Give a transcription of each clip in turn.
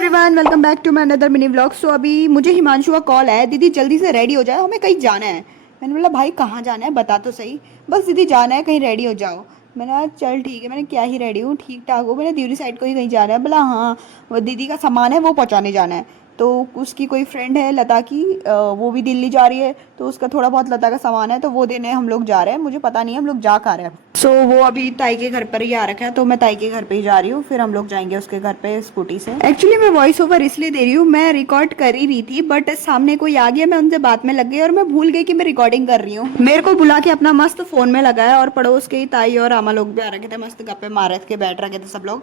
Everyone, welcome back to my another mini vlog. So अभी मुझे हिमांशु का कॉल है, दीदी जल्दी से रेडी हो जाओ, हमें कहीं जाना है। मैंने बोला भाई कहाँ जाना है बता तो सही। बस दीदी जाना है, कहीं रेडी हो जाओ। मैंने कहा चल ठीक है। मैंने क्या ही रेडी हूँ, ठीक ठाक हूँ। मैंने द्यूरी साइड को ही कहीं जाना है। बोला हाँ, वो दीदी का सामान है वो पहुँचाने जाना है। तो उसकी कोई फ्रेंड है लता की, वो भी दिल्ली जा रही है, तो उसका थोड़ा बहुत लता का सामान है तो वो देने हम लोग जा रहे हैं। मुझे पता नहीं है हम लोग जा कहाँ रहे हैं। सो वो अभी ताई के घर पर ही आ रखा है, तो मैं ताई के घर पे ही जा रही हूँ, फिर हम लोग जाएंगे उसके घर पे स्कूटी से। एक्चुअली मैं वॉइस ओवर इसलिए दे रही हूँ, मैं रिकॉर्ड कर ही रही थी बट सामने कोई आ गया, मैं उनसे बात में लग गई और मैं भूल गई कि मैं रिकॉर्डिंग कर रही हूँ। मेरे को बुला के अपना मस्त फोन में लगाया और पड़ोस के ही ताई और आमा लोग भी आ रखे थे, मस्त गप्पे मार रहे थे, बैठ रखे थे सब लोग।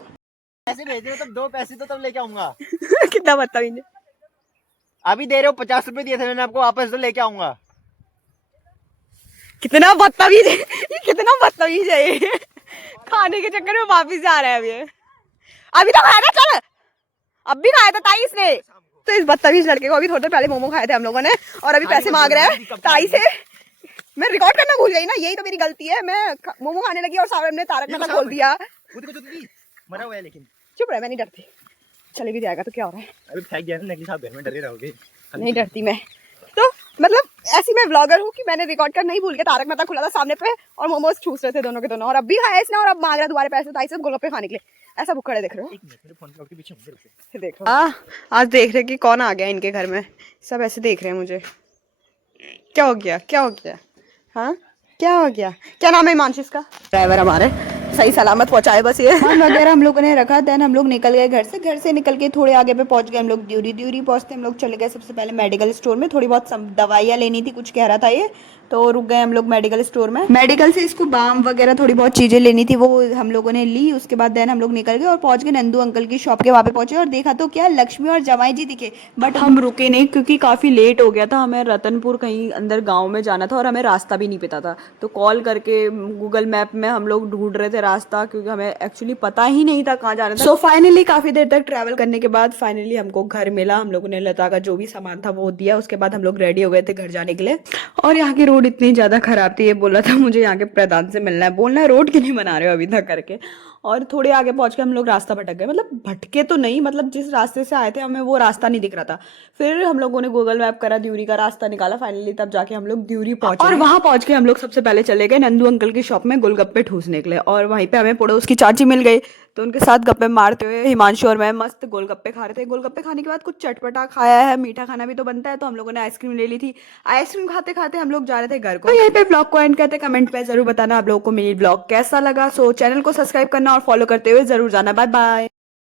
पैसे भेज दो, तब दो पैसे तो तब लेके आऊंगा। कितना बदतमीज। अभी दे रहे हो, 50 रुपए दिए थे मैंने आपको, वापस तो लेके आऊंगा। कितना बदतमीज है ये, कितना बदतमीज है ये। खाने के चक्कर में वापिस जा रहा है अभी। अभी तो खाया था, चल अब भी खाया था ताई इसने। तो इस बदतमीज लड़के को अभी थोड़ी देर पहले मोमो खाए थे हम लोगों ने और अभी पैसे मांग रहा है ताई से। मैं रिकॉर्ड करना भूल गई ना, यही तो मेरी गलती है। मैं मोमो खाने लगी और सामने तारक मेहता खोल दिया। मरा हुआ है लेकिन चुप रहे, मैं नहीं डरती। चले भी जाएगा तो क्या हो रहा है। अभी फेंक गया ना नकली साहब, घर में डरे रहोगे। नहीं डरती मैं तो, मतलब ऐसी मैं व्लॉगर हूँ कि मैंने रिकॉर्ड करना ही भूल के तारक मेहता खुला था सामने पे और मोमोज ठूस रहे थे दोनों के दोनों, और अब भी खाया इसने और अब मांग रहा दोबारा पैसे ताई से गोलगप्पे खाने के लिए। ऐसा भुक्खड़ है, देख रहे हो। मेरे फोन के पीछे देख रहे हो आज देख रहे कि कौन आ गया इनके घर में। सब ऐसे देख रहे हैं मुझे। क्या हो गया, क्या हो गया, हाँ क्या हो गया। क्या नाम है हिमांशु इसका? ड्राइवर हमारे सही सलामत पहुंचाए बस ये। फोन वगैरह हम लोगों ने रखा, देन हम लोग निकल गए घर से निकल के थोड़े आगे पे पहुंच गए हम लोग द्यूरी पहुंचते हम लोग चले गए सबसे पहले मेडिकल स्टोर में। थोड़ी बहुत दवाइयाँ लेनी थी, कुछ कह रहा था ये, तो रुक गए हम लोग मेडिकल स्टोर में। मेडिकल से इसको बाम वगैरह थोड़ी बहुत चीजें लेनी थी, वो हम लोगों ने ली। उसके बाद देन हम लोग निकल गए और पहुंच गए नंदू अंकल की शॉप के। वहाँ पे पहुंचे और देखा तो क्या लक्ष्मी और जमाई जी दिखे, बट हम रुके नहीं क्योंकि काफी लेट हो गया था। हमें रतनपुर कहीं अंदर गाँव में जाना था और हमें रास्ता भी नहीं पता था, तो कॉल करके गूगल मैप में हम लोग ढूंढ रहे थे रास्ता, क्योंकि हमें एक्चुअली पता ही नहीं था कहाँ जाना था। सो फाइनली काफी देर तक ट्रैवल करने के बाद फाइनली हमको घर मिला। हम लोगों ने लता का जो भी सामान था वो दिया, उसके बाद हम लोग रेडी हो गए थे घर जाने के लिए। और यहाँ की रोड इतनी ज्यादा खराब थी, ये बोला था मुझे यहाँ के प्रधान से मिलना है, बोलना है रोड क्यों नहीं बना रहे हो अभी तक करके। और थोड़े आगे पहुंच के हम लोग रास्ता भटक गए, मतलब भटके तो नहीं, मतलब जिस रास्ते से आए थे हमें वो रास्ता नहीं दिख रहा था। फिर हम लोगों ने गूगल मैप करा, द्यूरी का रास्ता निकाला फाइनली, तब जाके हम लोग द्यूरी पहुंचे। और वहां पहुंच के हम लोग सबसे पहले चले गए नंदू अंकल की शॉप में गोलगप्पे ठूसने के लिए, और वहीं पे हमें पड़ोस की चाची मिल गई, तो उनके साथ गप्पे मारते हुए हिमांशु और मैं मस्त गोलगप्पे खा रहे थे। गोलगप्पे खाने के बाद कुछ चटपटा खाया है, मीठा खाना भी तो बनता है, तो हम लोगों ने आइसक्रीम ले ली थी। आइसक्रीम खाते खाते हम लोग जा रहे थे घर को। तो यहीं पे ब्लॉग को एंड करते, कमेंट पे जरूर बताना आप लोगों को मेरी ब्लॉग कैसा लगा। सो चैनल को सब्सक्राइब करना और फॉलो करते हुए जरूर जाना। Bye bye.